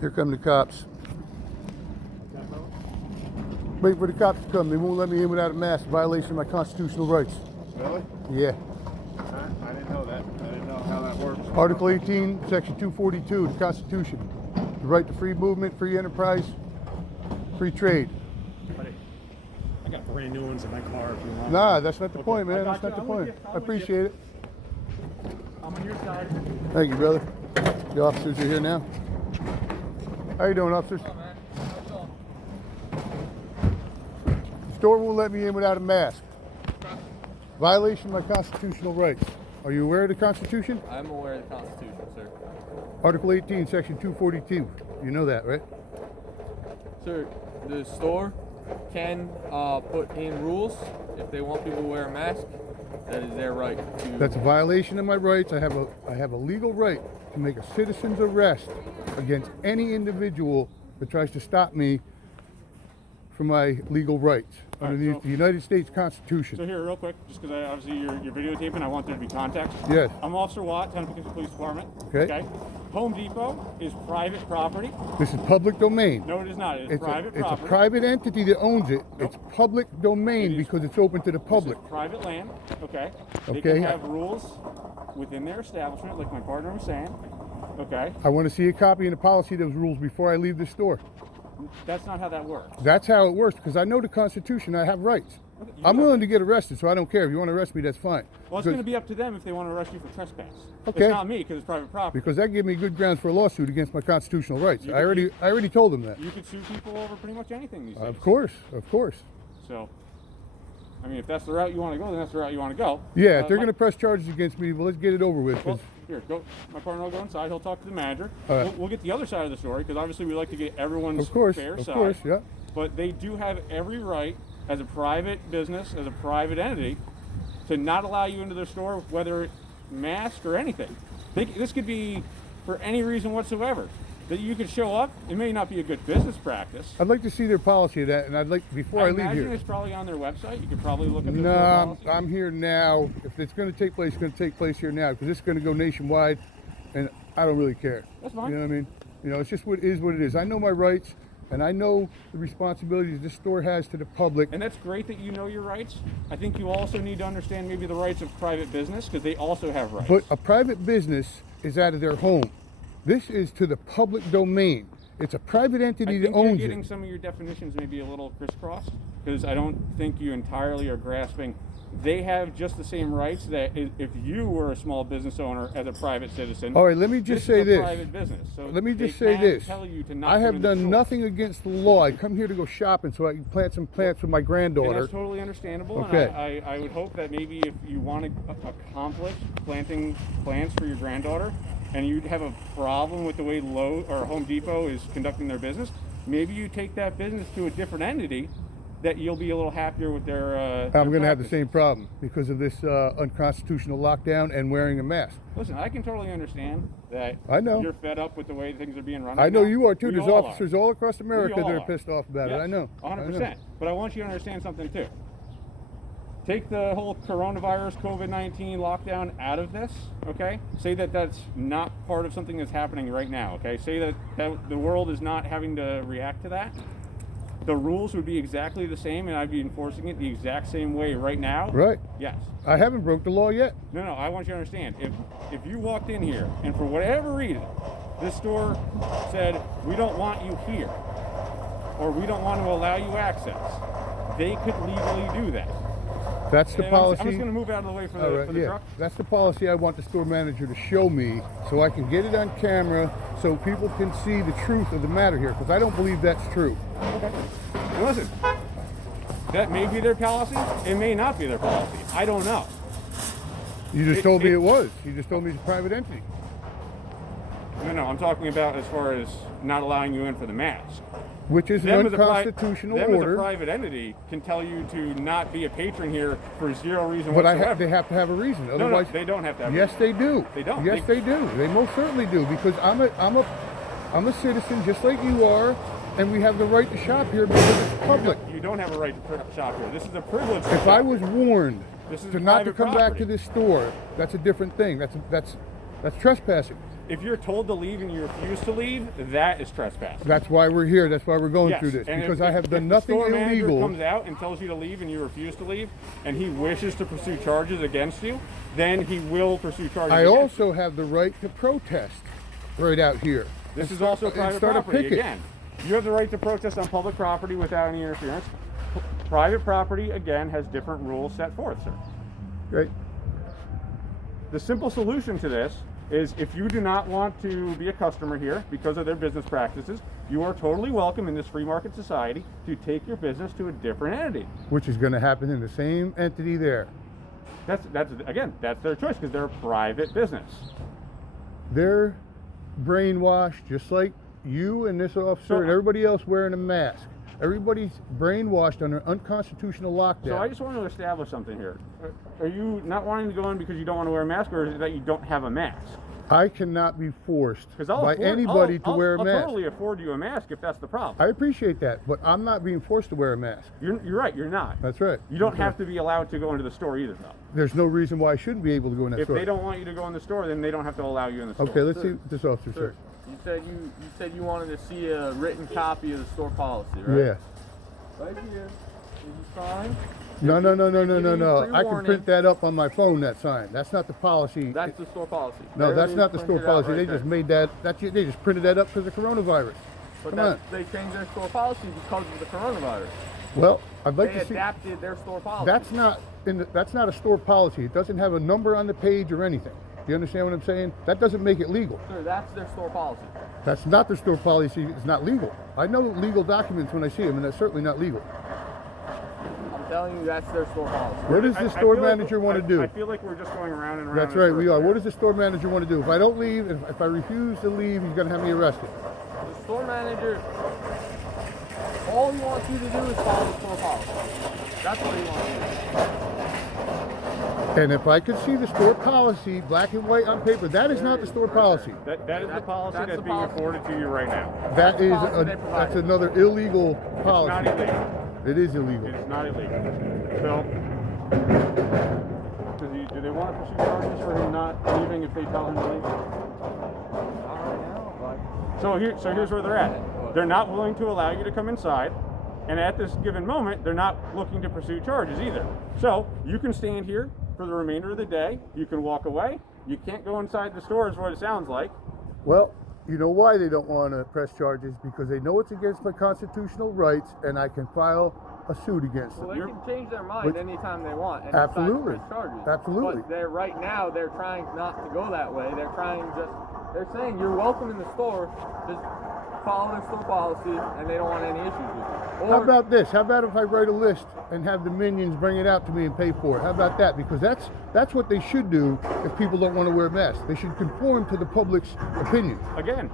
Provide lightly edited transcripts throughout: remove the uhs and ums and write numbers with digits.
Here come the cops. Wait for the cops to come. They won't let me in without a mask. Violation of my constitutional rights. Really? Yeah. I didn't know that. I didn't know how that works. Article 18, Section 242 of the Constitution. The right to free movement, free enterprise, free trade. Buddy, I got brand new ones in my car if you want. Nah, that's not the point, I man. got That's not you. the I'm point. with you. I'm I with you. appreciate it. I'm on your side. Thank you, brother. The officers are here now. How you doing, officers? The store won't let me in without a mask. Violation of my constitutional rights. Are you aware of the Constitution? I'm aware of the Constitution, sir. Article 18, Section 242. You know that, right? Sir, the store can put in rules if they want people to wear a mask. That is their right to. That's a violation of my rights. I have a legal right to make a citizen's arrest against any individual that tries to stop me from my legal rights under the United States Constitution. So here, real quick, just because obviously you're videotaping, I want there to be context. Yes. I'm Officer Watt, Town of Poughkeepsie Police Department. Okay. Home Depot is private property. This is public domain. No, it is not. It is private It's property. a private entity that owns it. Nope. It's public domain It is- because it's open to the public. This is private land. Okay. They Okay. can have rules within their establishment, like my partner was saying. Okay. I want to see a copy and a policy of those rules before I leave the store. That's not how that works. That's how it works because I know the Constitution. I have rights. Okay, you I'm know- willing to get arrested, so I don't care. If you want to arrest me, that's fine. Well, it's going to be up to them if they want to arrest you for trespass. Okay. It's not me because it's private property. Because that gave me good grounds for a lawsuit against my constitutional rights. You I could- already told them that. You could sue people over pretty much anything these days. Of course. So, I mean, if that's the route you want to go, then that's the route you want to go. Yeah, if they're going to press charges against me, well, let's get it over with. 'Cause Well, here, go. My partner will go inside. He'll talk to the manager. All right. We'll get the other side of the story because obviously we like to get everyone's of course, fair of side. course, yeah. But they do have every right, as a private business, as a private entity, to not allow you into their store, whether it's masked or anything. This could be for any reason whatsoever. That you could show up. It may not be a good business practice. I'd like to see their policy of that, and I'd like before I leave imagine here. it's probably on their website. You could probably look at their No, policy. I'm here now. If it's going to take place, it's going to take place here now because it's going to go nationwide, and I don't really care. That's fine. You know what I mean? You know, it's just what it is. I know my rights, and I know the responsibilities this store has to the public. And that's great that you know your rights. I think you also need to understand maybe the rights of private business because they also have rights. But a private business is out of their home. This is to the public domain. It's a private I entity think that owns you're getting it. some of your definitions maybe a little crisscrossed because I don't think you entirely are grasping. They have just the same rights that if you were a small business owner as a private citizen. All right, let me just say is a this. private business. So Let me they just say can this. Tell you to not I go have into the done store. nothing against the law. I come here to go shopping so I can plant some plants with my And granddaughter. that's totally understandable. Okay. And I would hope that maybe if you want to accomplish planting plants for your granddaughter and you'd have a problem with the way Lowe's or Home Depot is conducting their business, maybe you take that business to a different entity that you'll be a little happier with their I'm going to have the practices. same problem because of this unconstitutional lockdown and wearing a mask. Listen, I can totally understand that I know. you're fed up with the way things are being run. I right know now. you are too. We There's all officers all across America all that are are. pissed off about it. Yes, I know. 100%. But I want you to understand something too. Take the whole coronavirus, COVID-19 lockdown out of this, okay? Say that that's not part of something that's happening right now, okay? Say that the world is not having to react to that. The rules would be exactly the same, and I'd be enforcing it the exact same way right now. Right. Yes. I haven't broke the law yet. No, I want you to understand. If you walked in here and for whatever reason, this store said, we don't want you here, or we don't want to allow you access, they could legally do that. That's the And policy. I'm just going to move out of the way for the, All right, for the yeah. truck. That's the policy I want the store manager to show me so I can get it on camera so people can see the truth of the matter here because I don't believe that's true. Okay. Now listen, that may be their policy. It may not be their policy. I don't know. You just told me it was. You just told me it's a private entity. No, I'm talking about as far as not allowing you in for the mask. Which is an Them as unconstitutional them as a order. private entity can tell you to not be a patron here for zero reason But whatsoever. they have to have a reason. no, Otherwise, they don't have to have yes, they do. They don't. Yes, they do. They most certainly do because I'm a citizen just like you are, and we have the right to shop here because it's public. You don't have a right to shop here. This is a privilege. If I was warned This is to not to private come back to property. this store, that's a different thing. That's trespassing. if you're told to leave and you refuse to leave, that is trespass. That's why we're here. That's why we're going Yes, through this, and because if- I have if done the nothing store manager illegal. comes out and tells you to leave and you refuse to leave, and he wishes to pursue charges against you, then he will pursue charges. I against you. also have the right to protest right out here. This And is start- also and private start a property. picket. Again, you have the right to protest on public property without any interference. Private property, again, has different rules set forth, sir. Right. The simple solution to this is if you do not want to be a customer here because of their business practices, you are totally welcome in this free market society to take your business to a different entity. Which is going to happen in the same entity there. That's again, that's their choice because they're a private business. They're brainwashed, just like you and this officer So- and everybody else wearing a mask. Everybody's brainwashed under unconstitutional lockdown. So I just want to establish something here. Are you not wanting to go in because you don't want to wear a mask, or is it that you don't have a mask? I cannot be forced Because I'll by afford, anybody to wear a I'll mask. totally afford you a mask if that's the problem. I appreciate that, but I'm not being forced to wear a mask. You're right. You're not. That's right. You don't That's right. have to be allowed to go into the store either, though. There's no reason why I shouldn't be able to go in that If store. they don't want you to go in the store, then they don't have to allow you in the store. Okay, let's Sir. see what this officer Sir, says. you said you wanted to see a written copy of the store policy, right? Yeah. Right here. Is you signed? No. I can Pre-warning. print that up on my phone, that sign. That's not the policy. That's the store policy. No, There that's it not is the store printed out policy. right They there. just made that, they just printed that up because of coronavirus. But Come on. they changed their store policy because of the coronavirus. Well, I'd like They to see. adapted their store policy. That's not a store policy. It doesn't have a number on the page or anything. Do you understand what I'm saying? That doesn't make it legal. Sir, that's their store policy. That's not the store policy. It's not legal. I know legal documents when I see them, and that's certainly not legal. I'm telling you, that's their store policy. What does I- the I store feel like- manager want to do? I feel like we're just going around and around. That's in right, we circles are. here. What does the store manager want to do? If I don't leave, if I refuse to leave, he's going to have me arrested. The store manager, all he wants you to do is follow the store policy. That's what he wants you to do. And if I could see the store policy, black and white on paper, that is not the store policy. That is the policy That's that's the being policy. afforded to you right now. That is policy they provided. that's another illegal It's not policy. illegal. It is illegal. It is not illegal. So, do they want to pursue charges for him not leaving if they tell him to leave? Not right now, but So here's where they're at. They're not willing to allow you to come inside, and at this given moment, they're not looking to pursue charges either. So you can stand here for the remainder of the day. You can walk away. You can't go inside the store, is what it sounds like. Well, you know why they don't want to press charges? Because they know it's against my constitutional rights, and I can file a suit against well, them. they can change their mind Which- anytime they want and Absolutely. decide to press charges. Absolutely. But they're right now they're trying not to go that way. They're saying you're welcome in the store. Just follow their store policy, and they don't want any issues with you. How about this? How about if I write a list and have the minions bring it out to me and pay for it? How about that? Because that's what they should do if people don't want to wear masks. They should conform to the public's opinion. Again,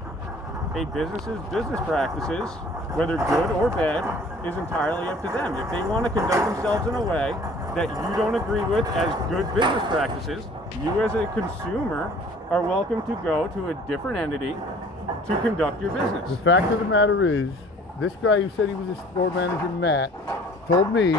a business's business practices, whether good or bad, is entirely up to them. If they want to conduct themselves in a way that you don't agree with as good business practices, you as a consumer are welcome to go to a different entity to conduct your The business. fact of the matter is, this guy who said he was a store manager, Matt, told me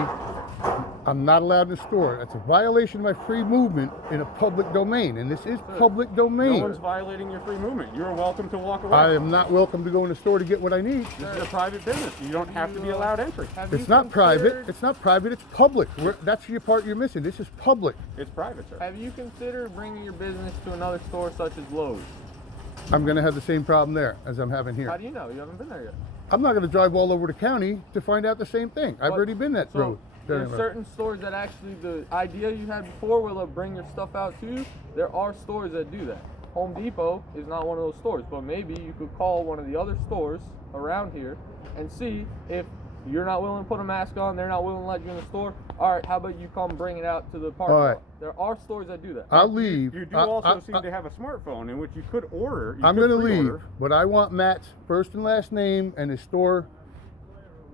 I'm not allowed in the store. That's a violation of my free movement in a public domain, and this is public No domain. one's violating your free movement. You're welcome to walk away. I am not welcome to go in the store to get what I need. This is a private business. You don't have to be allowed entry. Have you It's not private. considered- It's not private. It's public. That's your part you're missing. This is public. It's private, sir. Have you considered bringing your business to another store such as Lowe's? I'm going to have the same problem there as I'm having here. How do you know? You haven't been there yet. I'm not going to drive all over the county to find out the same thing. I've But- already been that so road. There's certain stores that actually the idea you had before where they'll bring your stuff out to you. There are stores that do that. Home Depot is not one of those stores, but maybe you could call one of the other stores around here and see if you're not willing to put a mask on, they're not willing to let you in the store. All right, how about you come bring it out to the parking All right. lot? There are stores that do that. I'll leave. You do also seem to have a smartphone in which you could order. You I'm could going to leave, pre-order. but I want Matt's first and last name and his store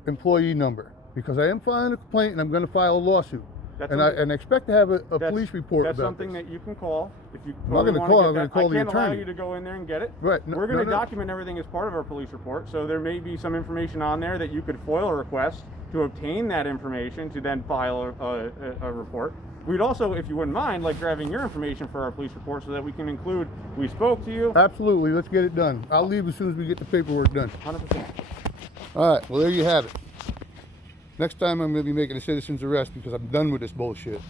employee number because I am filing a complaint and I'm going to file a lawsuit. That's And something- I expect to have a That's- police report That's about something this. that you can call if you. I'm not totally gonna wanna call, get I'm gonna that. call the I can't allow attorney. you to go in there and get it. Right, no- We're going to no, no. document everything as part of our police report, so there may be some information on there that you could FOIL a request to obtain that information to then file a report. we'd also, if you wouldn't mind, like grabbing your information for our police report so that we can include, we spoke to you. Absolutely, let's get it done. I'll leave as soon as we get the paperwork done. 100%. All right, well, there you have it. Next time I'm going to be making a citizen's arrest because I'm done with this bullshit.